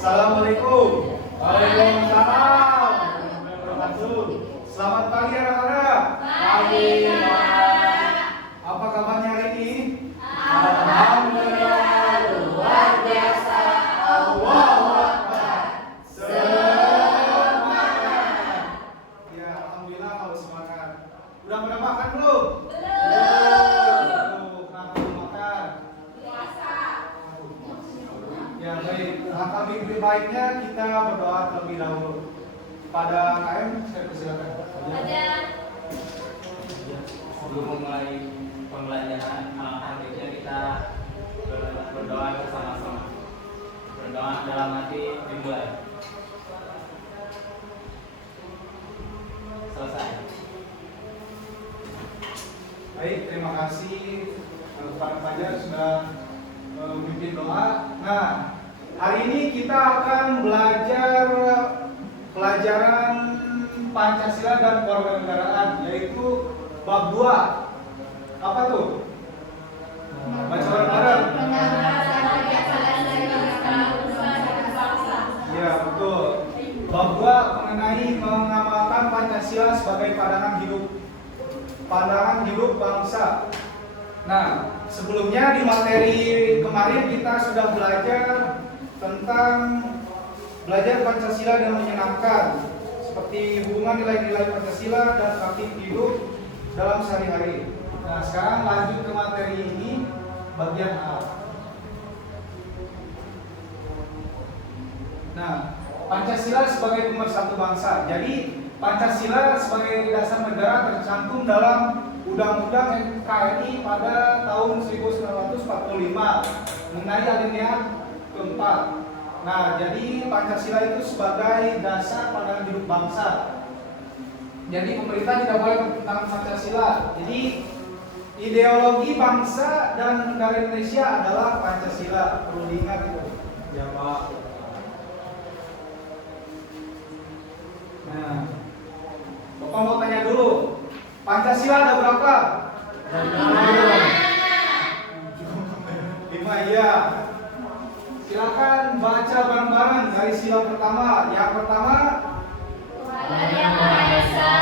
Assalamualaikum. Waalaikumsalam. Selamat pagi anak-anak. Pagi, Pak. Apa kabarnya hari ini? Alhamdulillah, luar biasa. Allahu Akbar. Semangat. Ya, alhamdulillah kalau semangat. Udah pada makan belum? Belum. Kenapa belum makan? Puasa. Ya baik, langkah baiknya kita berdoa terlebih dahulu. Pada KM, saya persilakan. Ada. Sebelum memulai pembelajaran, alangkah baiknya kita berdoa bersama-sama. Berdoa dalam hati dimulai. Selesai. Baik, terima kasih kepada Fajar sudah memimpin doa. Nah, hari ini kita akan belajar pelajaran Pancasila dan Kewarganegaraan, yaitu bab 2. Apa tuh? Baca bareng-bareng. Ya, betul. Bab 2 mengenai mengamalkan Pancasila sebagai pandangan hidup bangsa. Nah, sebelumnya di materi kemarin kita sudah belajar tentang belajar Pancasila dan menyenangkan, seperti hubungan nilai-nilai Pancasila dan praktik hidup dalam sehari-hari. Nah, sekarang lanjut ke materi ini, bagian A. Nah, Pancasila sebagai pemersatu bangsa. Jadi, Pancasila sebagai dasar negara tercantum dalam Undang-Undang NKRI pada tahun 1945 mengenai alinea keempat. Nah, jadi Pancasila itu sebagai dasar pandangan hidup bangsa. Jadi pemerintah tidak boleh bertentangan Pancasila. Jadi ideologi bangsa dan negara Indonesia adalah Pancasila. Perlu diingat itu. Ya Pak. Nah, Bapak mau tanya dulu, Pancasila ada berapa? 5 ya. Silakan baca bareng-bareng dari sila pertama. Yang pertama, Tuhan Yang Maha Esa.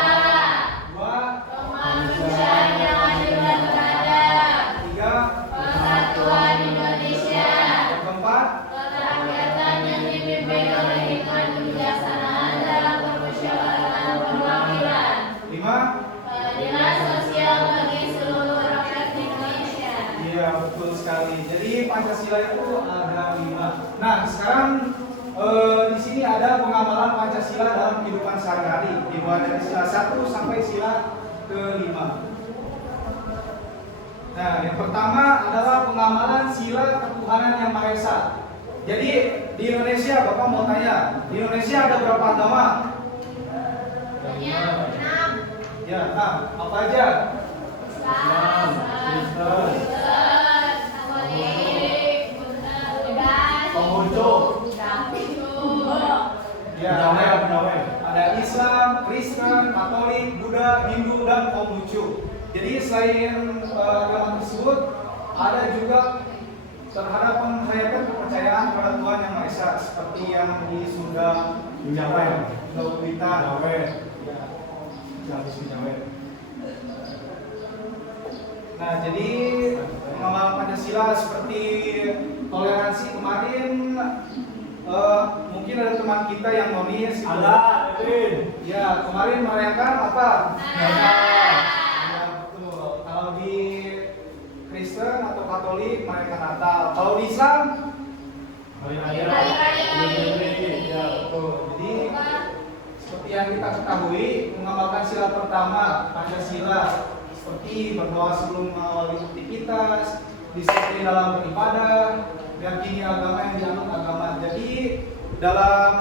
2, Kemanusiaan yang adil dan beradab. 3, Persatuan Indonesia. yang keempat, Kerakyatan yang dipimpin oleh hikmat kebijaksanaan dalam permusyawaratan perwakilan. 5. Keadilan sosial bagi seluruh rakyat Indonesia. Iya, betul sekali. Jadi Pancasila itu ada 5. Nah, sekarang di sini ada pengamalan Pancasila dalam kehidupan sehari-hari, dimulai dari sila 1 sampai sila ke-5. Nah, yang pertama adalah pengamalan sila ketuhanan yang Maha Esa. Jadi di Indonesia, Bapak mau tanya, di Indonesia ada berapa agama? Banyak 6. Ya, apa aja? Islam, Kristen, Katolik, Buddha, Konghucu. Ya, ada Islam, Kristen, Katolik, Buddha, Hindu, dan Konghucu. Jadi selain agama tersebut, ada juga terhadap penghayatan kepercayaan pada Tuhan Yang Maha Esa, seperti yang di Sunda, Jawa, Kita, Nah, jadi pengamalan Pancasila seperti toleransi kemarin, mungkin ada teman kita yang nonis. Ada, Ya, kemarin merayakan apa? Natal. Ya, betul. Kalau di Kristen atau Katolik merayakan Natal. Kalau di Islam, Hari Hari Raya. Raya. ya betul. Jadi seperti yang kita ketahui, mengamalkan sila pertama Pancasila seperti berdoa sebelum mengawali aktivitas, disiplin dalam beribadah, yakini agama yang dianut agama. Jadi dalam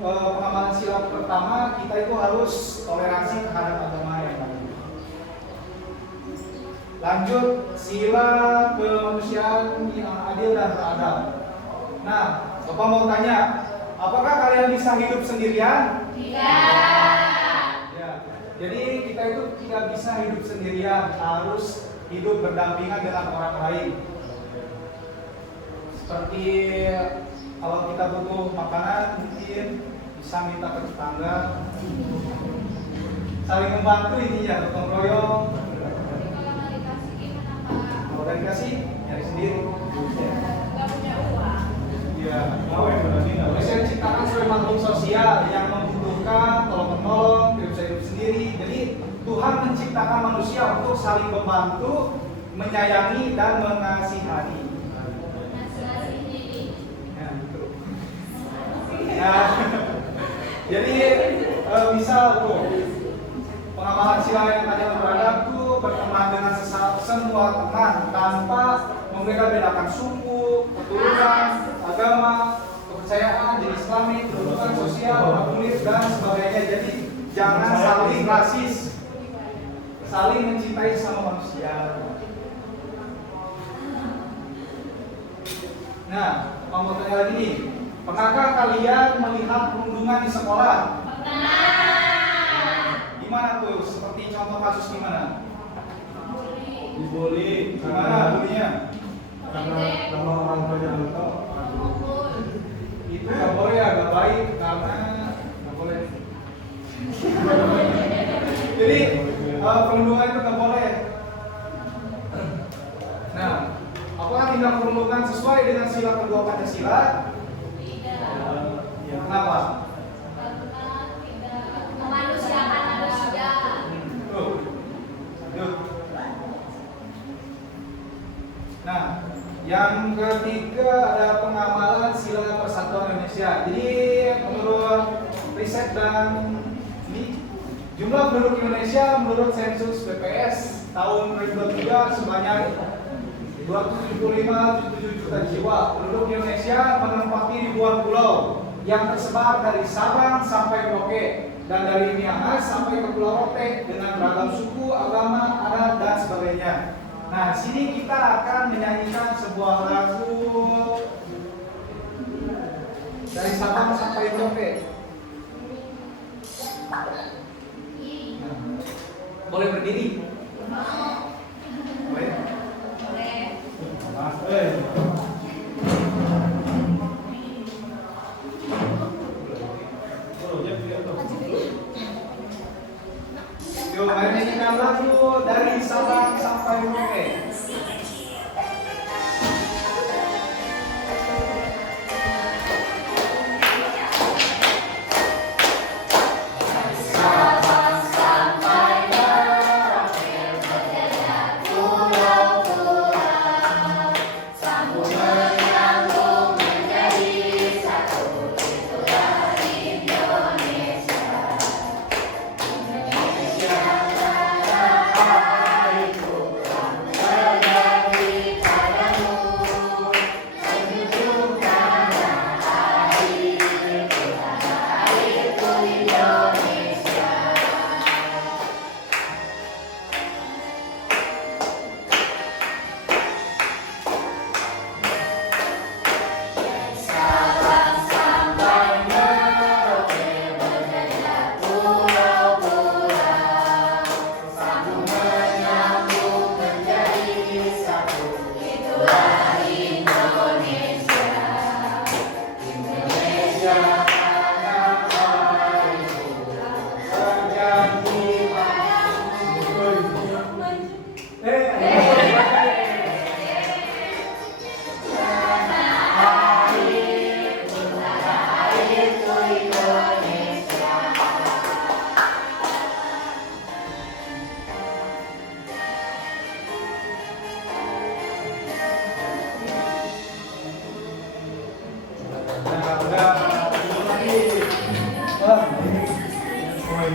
pengamalan sila pertama kita itu harus toleransi terhadap agama yang lain. Lanjut sila kemanusiaan yang adil dan beradab. Nah, Bapak mau tanya, apakah kalian bisa hidup sendirian? Tidak. Ya, jadi kita itu tidak bisa hidup sendirian, harus hidup berdampingan dengan orang lain. Seperti Kalau kita butuh makanan mungkin bisa minta ke tetangga. Saling membantu intinya, gotong royong. Kalau nggak dikasih gimana Pak? Kalau nggak dikasih, nyari sendiri. Nggak punya uang. Iya, manusia diciptakan sebagai makhluk sosial yang membutuhkan tolong-menolong, tidak bisa hidup sendiri. Jadi Tuhan menciptakan manusia untuk saling membantu, menyayangi dan mengasihani. Nasi diri. Ya, gitu. Nah, jadi misal tuh pengamalan sila yang tadi beradab tuh berteman dengan semua teman tanpa membeda-bedakan suku, keturunan, agama, kepercayaan, jenis kelamin, kedudukan sosial, warna kulit dan sebagainya. Jadi jangan saling rasis, saling mencintai sama manusia. Nah, mau tanya lagi nih, pernahkah kalian melihat perundungan di sekolah? Gimana tuh? Seperti contoh kasus gimana? Dibully. Gimana bulinya? Karena nama orang tuanya lupa. Itu nggak boleh ya, nggak baik karena nggak boleh. Jadi perundungan itu nggak boleh. Nah, apakah tindak perundungan sesuai dengan sila kedua Pancasila? Tidak. Kenapa? Karena tidak memanusiakan manusia. Tuh. Tuh. Nah, yang ketiga ada pengamalan sila persatuan Indonesia. Jadi menurut riset dan ini jumlah penduduk Indonesia menurut sensus BPS tahun 2023 sebanyak 275,7 juta jiwa. Penduduk Indonesia menempati ribuan pulau yang tersebar dari Sabang sampai Merauke dan dari Miangas sampai ke Pulau Rote dengan beragam suku, agama, adat dan sebagainya. Nah, sini kita akan menyanyikan sebuah lagu dari Sabang sampai Merauke. Nah, boleh berdiri? Boleh? Boleh. Mas, Yuk, mari nyanyikan lagu dari Sabang sampai Merauke.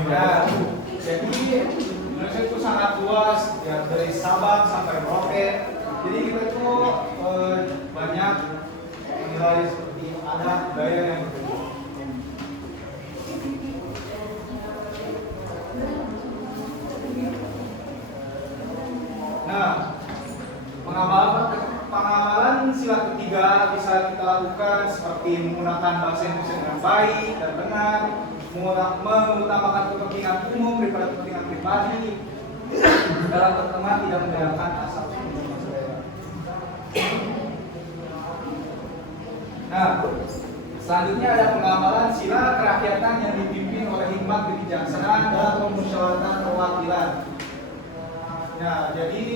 Ya, jadi Indonesia itu sangat luas ya, dari Sabang sampai Merauke. Jadi kita itu banyak menilai seperti adat budaya yang berbeda. Nah, pengamalan sila ketiga bisa kita lakukan seperti menggunakan bahasa Indonesia dengan baik dan benar, mengutamakan kepentingan umum daripada kepentingan pribadi, dalam berteman tidak membedakan asal suku dan selera. Nah, selanjutnya ada pengamalan sila kerakyatan yang dipimpin oleh hikmat kebijaksanaan dalam pemusyawaratan perwakilan. Nah, jadi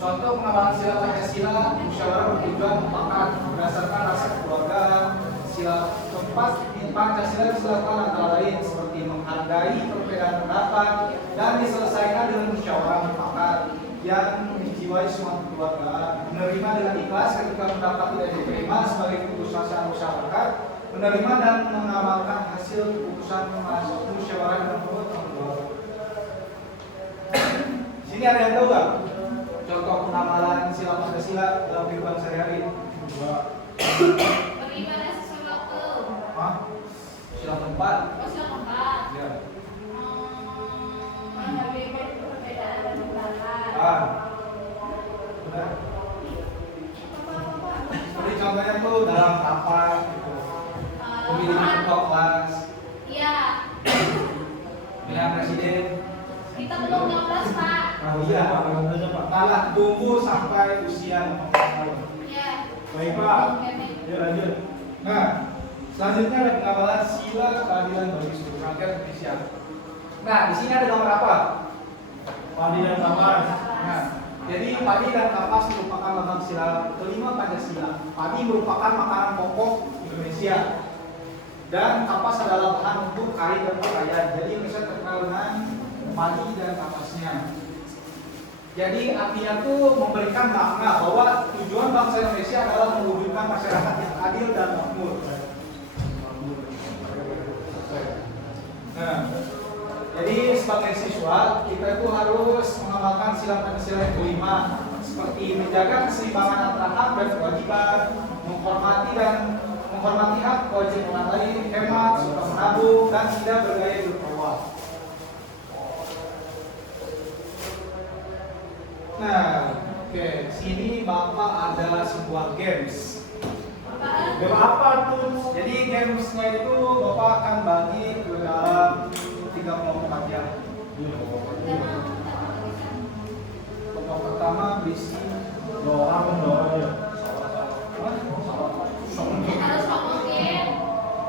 contoh pengamalan sila Pancasila, musyawarah bertujuan mufakat berdasarkan rasa kekeluargaan. Sila keempat di Pancasila dilakukan antara lain seperti menghargai perbedaan pendapat dan diselesaikan dengan musyawarah mufakat yang dijiwai semua kekeluargaan, menerima dengan ikhlas ketika pendapat tidak diterima sebagai keputusan masyarakat, menerima dan mengamalkan hasil keputusan musyawarah dengan keputusan. Sini ada yang tahu nggak contoh pengamalan sila Pancasila dalam kehidupan sehari-hari? Beribadah sesuai waktu. Hah? Sila keempat. Oh, sila keempat. Ya. Menghargai perbedaan pendapat. Ah. Benar. Seperti contohnya tuh dalam rapat gitu. Pemilihan ketua kelas, Iya. pemilihan presiden. Kita belum 16, Pak. Oh iya, malah tunggu sampai usia 14 tahun. Iya. Baik Pak. Ya lanjut. Nah, selanjutnya ada pengamalan sila keadilan bagi seluruh rakyat Indonesia. Nah, di sini ada gambar apa? Padi dan kapas. Nah, jadi padi dan kapas merupakan lambang sila kelima Pancasila. Padi merupakan makanan pokok Indonesia. Dan kapas adalah bahan untuk kain dan pakaian. Jadi Indonesia terkenal dengan padi dan kapasnya. Jadi artinya tuh memberikan makna bahwa tujuan bangsa Indonesia adalah mewujudkan masyarakat yang adil dan makmur. Nah, jadi sebagai siswa kita itu harus mengamalkan sila Pancasila yang kelima seperti menjaga keseimbangan antara hak dan kewajiban, menghormati hak kewajiban orang lain, hemat, suka menabung, dan tidak bergaya berpawah. Nah, oke, sini Bapak ada sebuah games. Apaan? Game apa tuh? Jadi gamesnya itu Bapak akan bagi ke dalam 3 kelompok aja. Kelompok pertama berisi Dorang ya. Harus ngomongin.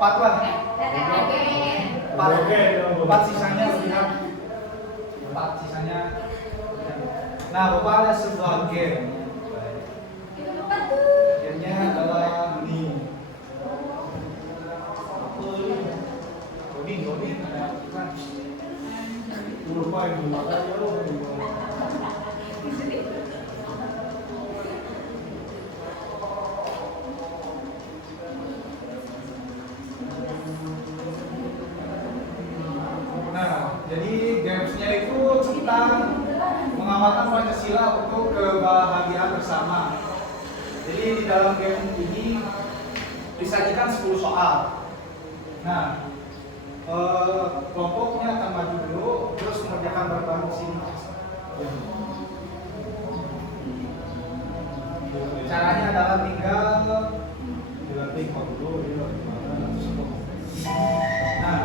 4 lah. Oke. 4 sisanya lihat. 4 sisanya. Nah, Bapak ada sebuah game. Itu apa tuh? Gamenya adalah ini. Goding. Lupa yang dimakan ya lo. Nah, jadi gamesnya itu tentang mengamalkan Pancasila untuk kebahagiaan bersama. Jadi di dalam game ini disajikan 10 soal. Nah, kelompoknya akan maju dulu, terus mengerjakan bareng-bareng di sini. Caranya adalah tinggal Dilatih Pak dulu ya. Nah,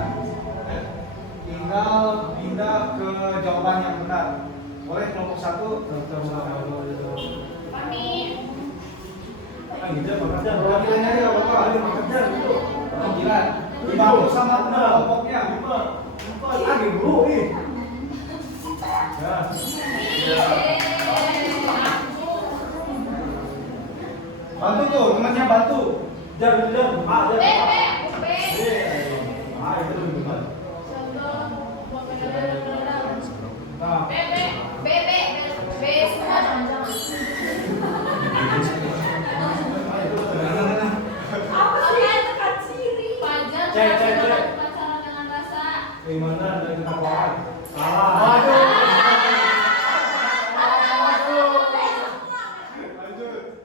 tinggal pindah ke jawaban yang benar. Boleh kelompok 1 Kami. Ah gitu makasih. perwakilannya dia Bapak ada maksudnya gitu. Perwakilan. 50 sama benar kelompoknya. Lagi dulu nih. Ya. Bantu tuh, temannya bantu. Jar. Ah, B. jar. B. Ah, itu lebih benar. Nah, B semua jangan. Apa sih? Tekan siri. Wajar Cek. pacaran dengan rasa. Gimana dari ketakwaan? Salah. lanjut.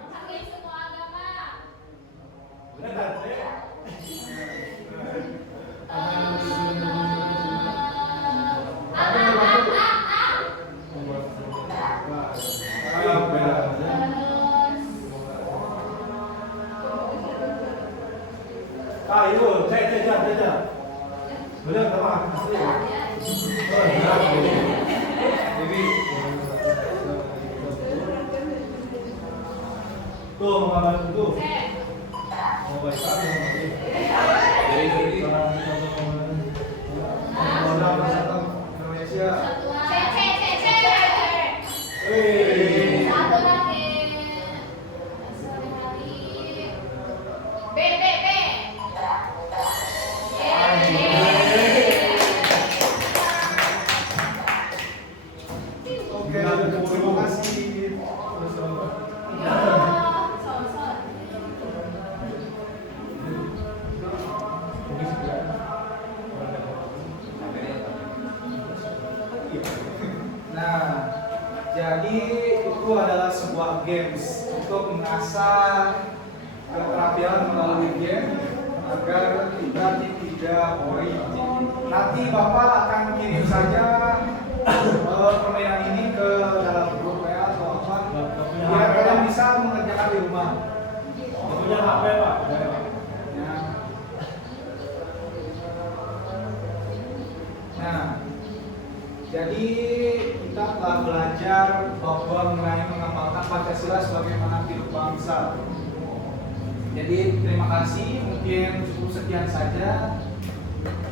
Menghargai semua agama. Benar, Cek. Ah, itu, cek. Benar, teman. Asli. Oh, benar. Jadi, Tuh, makanan itu. Set. Mau baik lagi. Jadi Udah bersatu Indonesia. Set, set, set, set. Hei. Satu lagi. Sore hari. B, B, B. Oke, terima kasih. Nah, jadi itu adalah sebuah games untuk mengasah keterampilan melalui game agar kita tidak boring. Nanti Bapak akan kirim saja permainan ini ke dalam grup WA atau apa biar kalian bisa mengerjakan di rumah. Punya HP, Pak. Ya. Nah, jadi kita telah belajar bahwa mengenai mengamalkan Pancasila sebagai manat hidup bangsa. Jadi terima kasih, mungkin cukup sekian saja.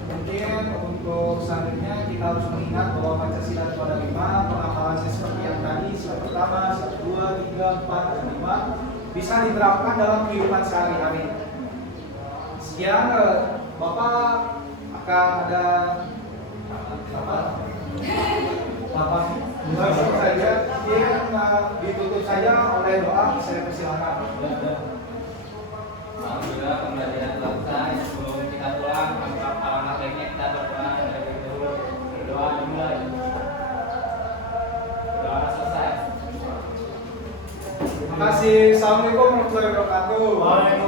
Mungkin untuk selanjutnya kita harus mengingat bahwa Pancasila itu ada 5, pengamalannya seperti yang tadi, sila pertama, sila kedua, 3, 4, dan 5 bisa diterapkan dalam kehidupan sehari-hari. Sekian, Bapak akan ada Bapak langsung saja, ditutup saja oleh doa, saya persilakan. alhamdulillah pembelajaran telah selesai. Sebelum kita pulang, alangkah baiknya kita berdoa terlebih dahulu. Berdoa dimulai. Berdoa selesai. Terima kasih. Assalamualaikum warahmatullahi wabarakatuh. Waalaikumsalam.